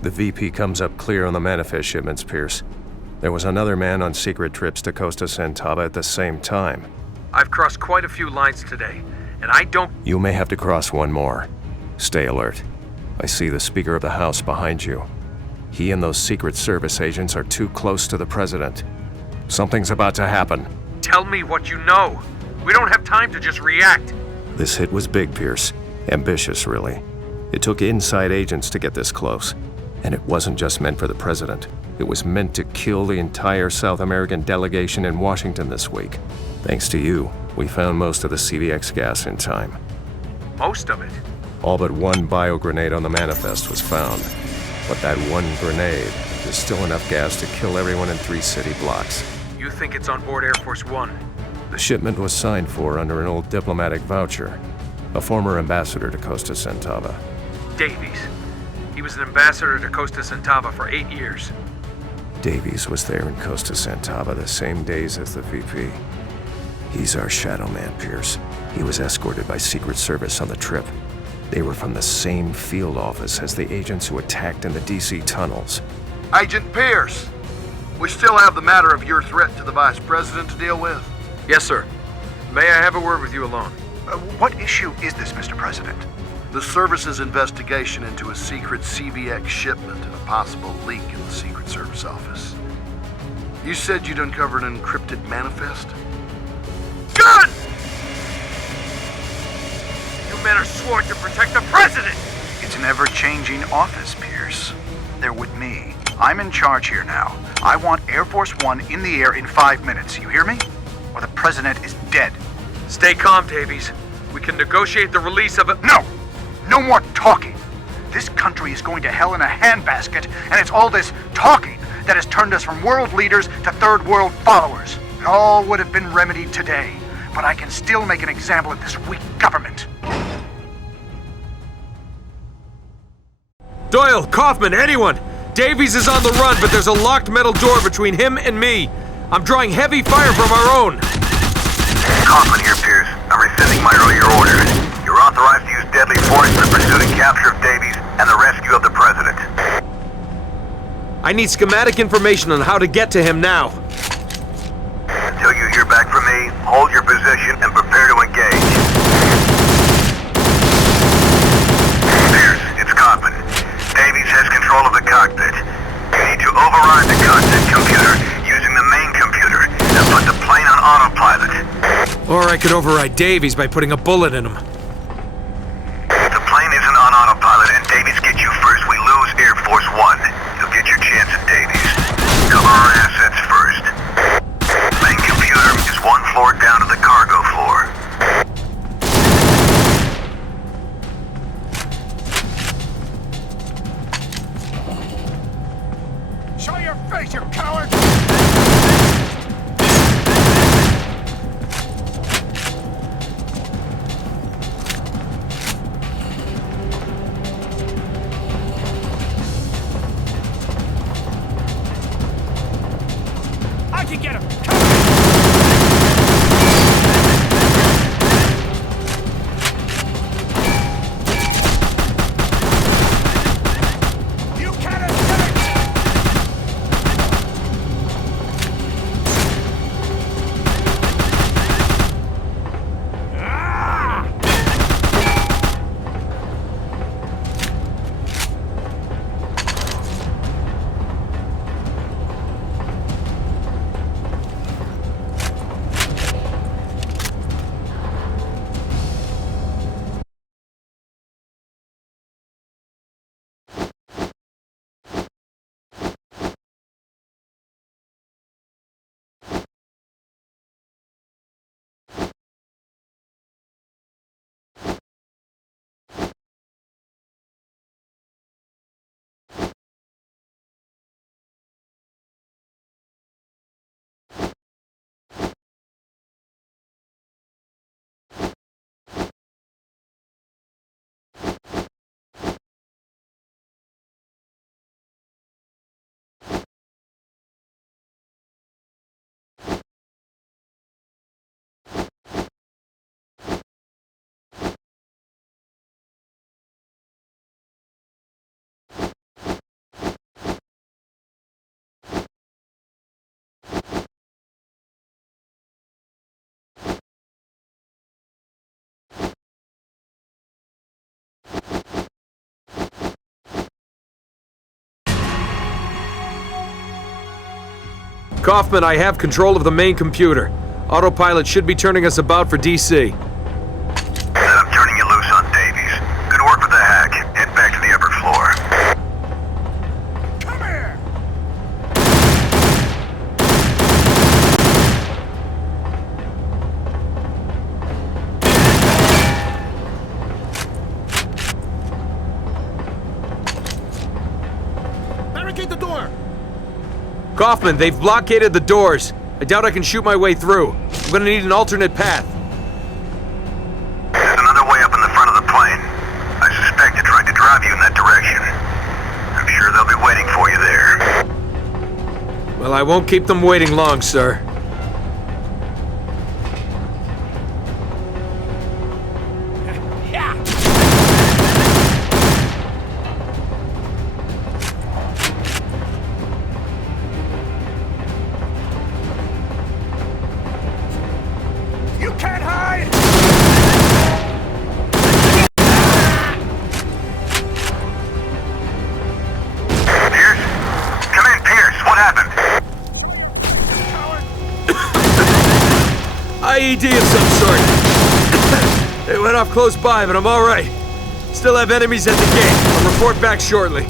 The VP comes up clear on the manifest shipments, Pierce. There was another man on secret trips to Costa Santava at the same time. I've crossed quite a few lines today, and I don't... You may have to cross one more. Stay alert. I see the Speaker of the House behind you. He and those Secret Service agents are too close to the President. Something's about to happen. Tell me what you know. We don't have time to just react. This hit was big, Pierce. Ambitious, really. It took inside agents to get this close. And it wasn't just meant for the President. It was meant to kill the entire South American delegation in Washington this week. Thanks to you, we found most of the CVX gas in time. Most of it? All but one bio-grenade on the manifest was found. But that one grenade is still enough gas to kill everyone in 3 city blocks. You think it's on board Air Force One? The shipment was signed for under an old diplomatic voucher. A former ambassador to Costa Santava. Davies. He was an ambassador to Costa Santava for 8 years. Davies was there in Costa Santava the same days as the VP. He's our shadow man, Pierce. He was escorted by Secret Service on the trip. They were from the same field office as the agents who attacked in the DC tunnels. Agent Pierce, we still have the matter of your threat to the Vice President to deal with. Yes, sir. May I have a word with you alone? What issue is this, Mr. President? The service's investigation into a secret CVX shipment and a possible leak in the Secret Service office. You said you'd uncovered an encrypted manifest? Gun! You men are sworn to protect the President! It's an ever-changing office, Pierce. They're with me. I'm in charge here now. I want Air Force One in the air in 5 minutes, you hear me? Or the President is dead. Stay calm, Davies. We can negotiate the release of a... No! No more talking! This country is going to hell in a handbasket, and it's all this talking that has turned us from world leaders to third world followers. It all would have been remedied today, but I can still make an example of this weak government. Doyle, Kaufman, anyone! Davies is on the run, but there's a locked metal door between him and me. I'm drawing heavy fire from our own. Kaufman here, Pierce. I'm rescinding my earlier orders. You're authorized to use deadly force in the pursuit and capture of Davies and the rescue of the President. I need schematic information on how to get to him now. Until you hear back from me, hold your position and prepare to engage. Pierce, it's Kaufman. Davies has control of the cockpit. You need to override the cockpit computer using the main computer and put the plane on autopilot. Or I could override Davies by putting a bullet in him. If the plane isn't on autopilot and Davies gets you first, we lose Air Force One. You'll get your chance at Davies. Cover our assets first. Main computer is 1 floor down to the cargo floor. Show your face, you coward! I can get him! You can't escape! Kaufman, I have control of the main computer. Autopilot should be turning us about for DC. I'm turning you loose on Davies. Good work with the hack. Head back to the upper floor. Come here! Barricade the door! Kaufman, they've blockaded the doors. I doubt I can shoot my way through. I'm gonna need an alternate path. There's another way up in the front of the plane. I suspect it tried to drive you in that direction. I'm sure they'll be waiting for you there. Well, I won't keep them waiting long, sir. You can't hide! Pierce? Come in, Pierce. What happened? IED of some sort. It went off close by, but I'm all right. Still have enemies at the gate. I'll report back shortly.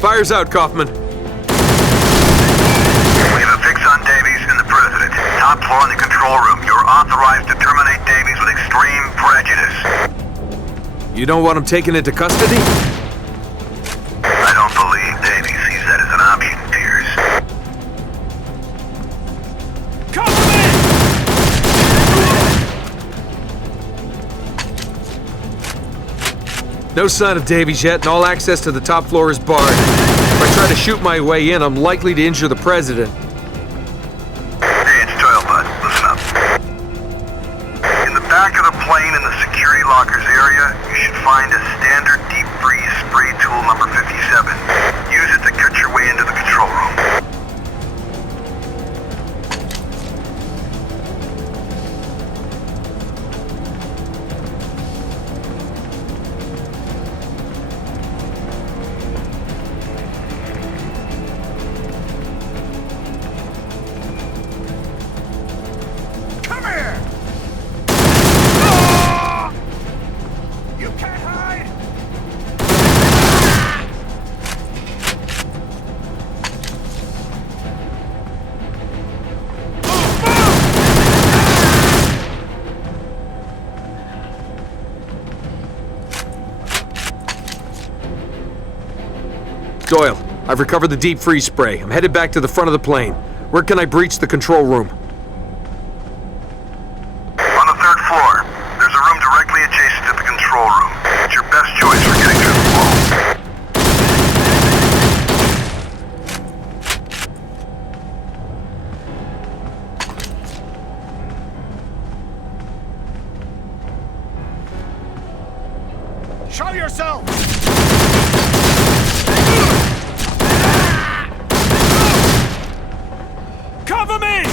Fire's out, Kaufman. We have a fix on Davies and the President. Top floor in the control room. You're authorized to terminate Davies with extreme prejudice. You don't want him taken into custody? I don't believe Davies sees that as an option, Pierce. No sign of Davies yet, and all access to the top floor is barred. If I try to shoot my way in, I'm likely to injure the President. Hey, it's Toilbot. Listen up. In the back of the plane in the security lockers area, you should find a standard deep freeze spray tool number 57. Use it to cut your way into the control room. Come here! You can't hide! Doyle, I've recovered the deep freeze spray. I'm headed back to the front of the plane. Where can I breach the control room? On the third floor, there's a room directly adjacent to the control room. It's your best choice for getting through the wall. Show yourself! Cover me!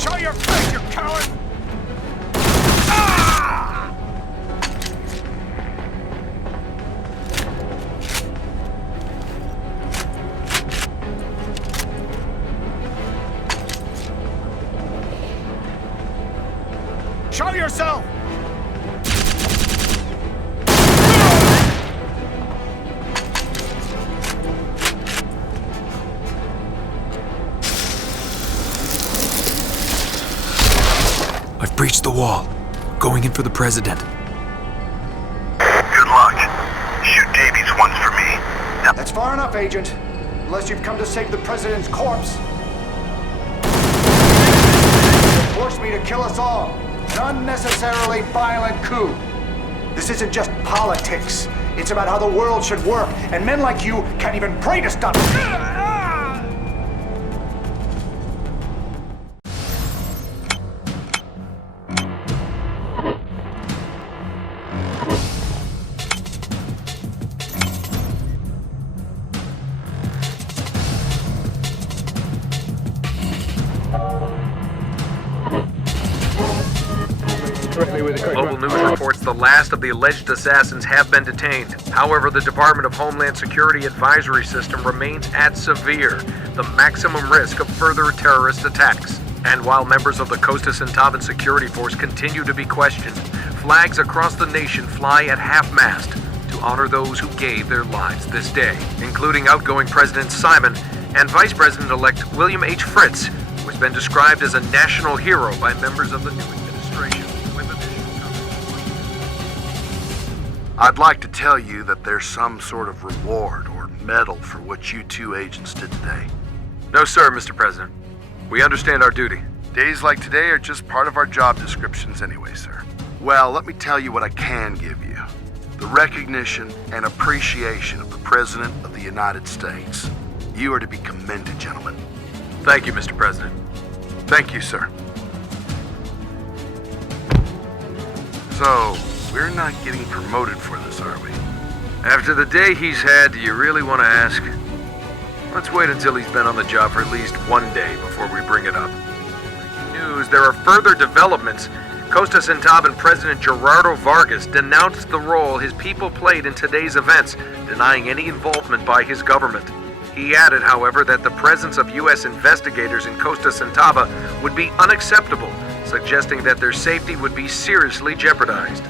Show your face, you coward! Show yourself! I've breached the wall. Going in for the President. Good luck. Shoot Davies once for me. Now, That's far enough, Agent. Unless you've come to save the President's corpse. You'll force me to kill us all. An unnecessarily violent coup. This isn't just politics. It's about how the world should work, and men like you can't even pray to stop it. Global news reports the last of the alleged assassins have been detained. However, the Department of Homeland Security advisory system remains at severe, the maximum risk of further terrorist attacks. And while members of the Costa Centauvan Security Force continue to be questioned, flags across the nation fly at half-mast to honor those who gave their lives this day, including outgoing President Simon and Vice President-elect William H. Fritz, who has been described as a national hero by members of the new administration. I'd like to tell you that there's some sort of reward or medal for what you two agents did today. No, sir, Mr. President. We understand our duty. Days like today are just part of our job descriptions anyway, sir. Well, let me tell you what I can give you. The recognition and appreciation of the President of the United States. You are to be commended, gentlemen. Thank you, Mr. President. Thank you, sir. So, we're not getting promoted for this, are we? After the day he's had, do you really want to ask? Let's wait until he's been on the job for at least one day before we bring it up. News, there are further developments. Costa Centauvan President Gerardo Vargas denounced the role his people played in today's events, denying any involvement by his government. He added, however, that the presence of U.S. investigators in Costa Centauva would be unacceptable, suggesting that their safety would be seriously jeopardized.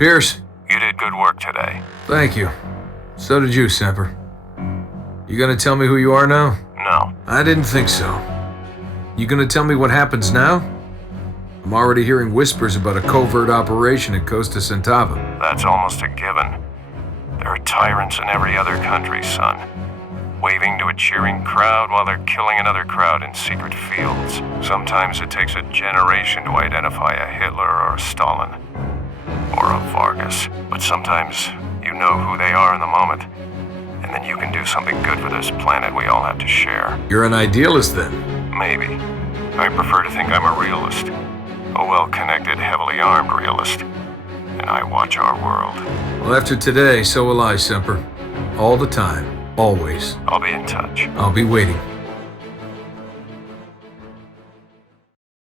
Pierce, You did good work today. thank you. So did you, Semper. You gonna tell me who you are now? No. I didn't think so. You gonna tell me what happens now? I'm already hearing whispers about a covert operation at Costa Centava. That's almost a given. There are tyrants in every other country, son. Waving to a cheering crowd while they're killing another crowd in secret fields. Sometimes it takes a generation to identify a Hitler or a Stalin. Or a Vargas. But sometimes you know who they are in the moment. And then you can do something good for this planet we all have to share. You're an idealist then? Maybe. I prefer to think I'm a realist. A well-connected, heavily armed realist. And I watch our world. Well, after today, so will I, Semper. All the time. Always. I'll be in touch. I'll be waiting.